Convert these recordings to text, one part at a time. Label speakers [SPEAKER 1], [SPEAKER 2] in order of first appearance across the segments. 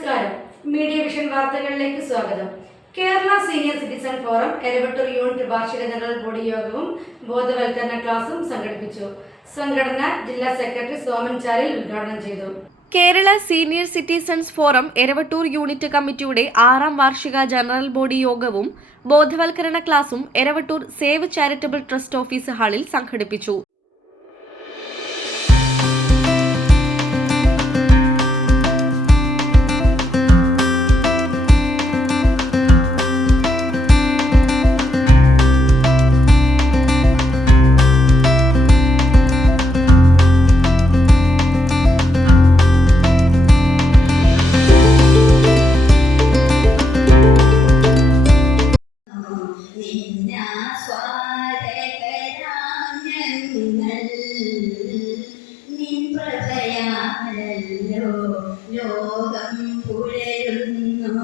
[SPEAKER 1] നമസ്കാരം. Media vision വാർത്തകളിലേക്ക് സ്വാഗതം. Kerala senior citizen forum Eravattur unit വാർഷിക ജനറൽ ബോഡി യോഗവും ബോധവൽക്കരണ ക്ലാസും സംഘടിപ്പിച്ചു. സംഘടന ജില്ലാ സെക്രട്ടറി സോമൻ ചാരിൽ ഉദ്ഘാടനം ചെയ്തു.
[SPEAKER 2] Kerala senior citizens forum Eravattur unit കമ്മിറ്റിയുടെ ആറാം വാർഷിക ജനറൽ ബോഡി യോഗവും ബോധവൽക്കരണ ക്ലാസും Eravattur save charitable trust office ഹാളിൽ സംഘടിപ്പിച്ചു.
[SPEAKER 3] പ്രഭയാലല്ലോ ലോകം പുലരുന്നു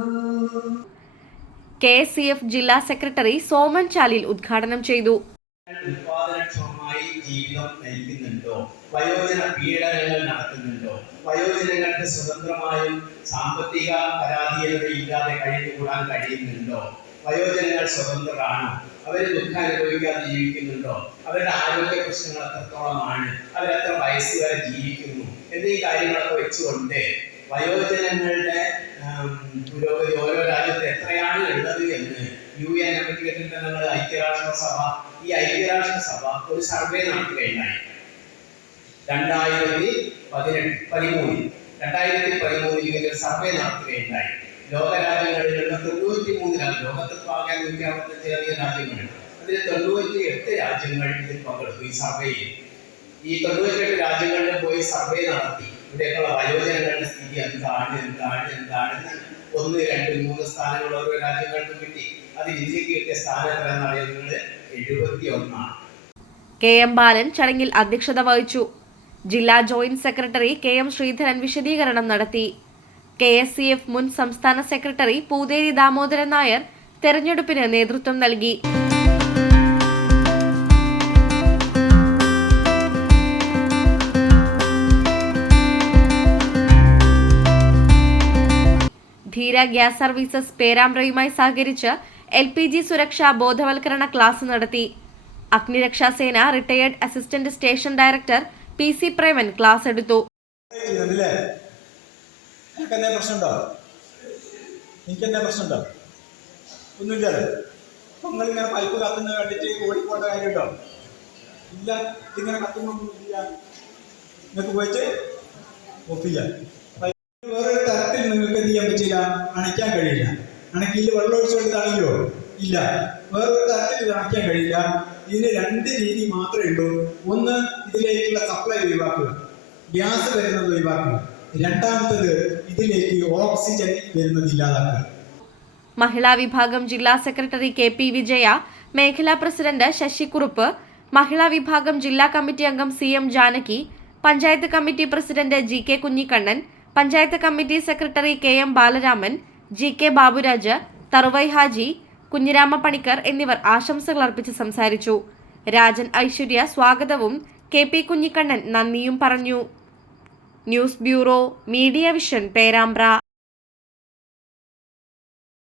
[SPEAKER 2] കെ എസ് സി എഫ് ജില്ലാ സെക്രട്ടറി സോമൻ ചാലിൽ ഉദ്ഘാടനം ചെയ്തു.
[SPEAKER 4] ഉത്പാദനക്ഷമമായി ജീവിതം നയിക്കുന്നുണ്ടോ? വയോജന പീഡനങ്ങൾ നടത്തുന്നുണ്ടോ? വയോജനങ്ങൾക്ക് സ്വതന്ത്രമായും സാമ്പത്തിക പരാധീനതയില്ലാതെ കഴിഞ്ഞുകൂടാൻ കഴിയുന്നുണ്ടോ? വയോജനങ്ങൾ സ്വതന്ത്രരാണോ? അവർ ദുഃഖം അനുഭവിക്കാതെ ജീവിക്കുന്നുണ്ടോ? അവരുടെ ആരോഗ്യ പ്രശ്നങ്ങൾ എത്രത്തോളമാണ്? അവരെത്ര വയസ്സ് വരെ ജീവിക്കുന്നു? എന്നീ കാര്യങ്ങളൊക്കെ വെച്ചുകൊണ്ട് വയോജനങ്ങളുടെ പുരോഗതി ഓരോ രാജ്യത്ത് എത്രയാണ് ഉള്ളത് എന്ന് യു എൻ അമേരിക്കത്തിൽ നമ്മൾ ഐക്യരാഷ്ട്രസഭ ഈ ഐക്യരാഷ്ട്രസഭ ഒരു സർവേ നടത്തുകയുണ്ടായി. രണ്ടായിരത്തി പതിനെട്ട് പതിമൂന്നിൽ രണ്ടായിരത്തി പതിമൂന്നിൽ ഇങ്ങനെ സർവേ നടത്തുകയുണ്ടായി. ലോകരാജ്യങ്ങളിലുള്ള തൊണ്ണൂറ്റി മൂന്നിലാണ് ലോകത്ത് പാകാൻ നൂറ്റി അറുപത്തഞ്ചിലധികം രാജ്യങ്ങളുണ്ട്. അതിൽ തൊണ്ണൂറ്റി എട്ട് രാജ്യങ്ങൾ ഇതിൽ പങ്കെടുത്തു ഈ സർവേയിൽ. ഈ തൊണ്ണൂറ്റെട്ട് രാജ്യങ്ങളിൽ പോയി സർവേ നടത്തി. ഇവിടെയൊക്കെയുള്ള വയോജനങ്ങളുടെ സ്ഥിതി എന്താണ് എന്താണ് എന്താണെന്ന് ഒന്ന് രണ്ട് മൂന്ന് സ്ഥാനങ്ങൾ ഓരോ രാജ്യങ്ങൾക്കും കിട്ടി. അതിൽ ഇന്ത്യയ്ക്ക് കിട്ടിയ സ്ഥാനം എത്രയെന്ന് എഴുപത്തി ഒന്നാണ്
[SPEAKER 2] കെ എം ബാലൻ ചടങ്ങിൽ അധ്യക്ഷത വഹിച്ചു. ജില്ലാ joint secretary K M Sreedharan വിശദീകരണം നടത്തി. കെ എസ് സി എഫ് മുൻ സംസ്ഥാന സെക്രട്ടറി പൂതേരി ദാമോദരൻ നായർ തെരഞ്ഞെടുപ്പിന് നേതൃത്വം നൽകി. ധീര ഗ്യാസ് സർവീസസ് പേരാമ്പ്രയുമായി സഹകരിച്ച് എൽ പി ജി സുരക്ഷാ ബോധവൽക്കരണ ക്ലാസ് നടത്തി. അഗ്നിരക്ഷാസേന retired assistant station director P C Preman class എടുത്തു.
[SPEAKER 5] നിങ്ങളിങ്ങനെ പൈപ്പ് കത്തുന്ന ഇല്ല. നിങ്ങൾക്ക് പോയിട്ട് ഓഫ് ചെയ്യാം അണയ്ക്കാൻ കഴിയില്ല. അണക്കിയിൽ വെള്ളം ഒഴിച്ചുകൊണ്ട് തണിയോ ഇല്ല. വേറൊരു തരത്തിൽ ഇത് അണയ്ക്കാൻ കഴിയില്ല. ഇതിന് രണ്ട് രീതി മാത്രമേ ഉള്ളൂ. ഒന്ന് ഇതിലേക്കുള്ള സപ്ലൈ ഒഴിവാക്കുക. ഗ്യാസ് വരുന്നത് ഒഴിവാക്കുക. രണ്ടാമത്തത് ഇതിലേക്ക് ഓക്സിജൻ വരുന്നത് ഇല്ലാതാക്കുക.
[SPEAKER 2] മഹിളാ വിഭാഗം ജില്ലാ സെക്രട്ടറി കെ പി വിജയ മേഖലാ പ്രസിഡന്റ് ശശികുറുപ്പ് മഹിളാ വിഭാഗം ജില്ലാ കമ്മിറ്റി അംഗം C M Janaki panchayat committee president G K Kunhikannan panchayat committee secretary K M Balaraman G K Baburaj Tharuvai Haji Kunhirama Panicker എന്നിവർ ആശംസകൾ അർപ്പിച്ച് സംസാരിച്ചു. രാജൻ ഐശ്വര്യ സ്വാഗതവും കെ പി കുഞ്ഞിക്കണ്ണൻ നന്ദിയും പറഞ്ഞു. News bureau media vision Perambra.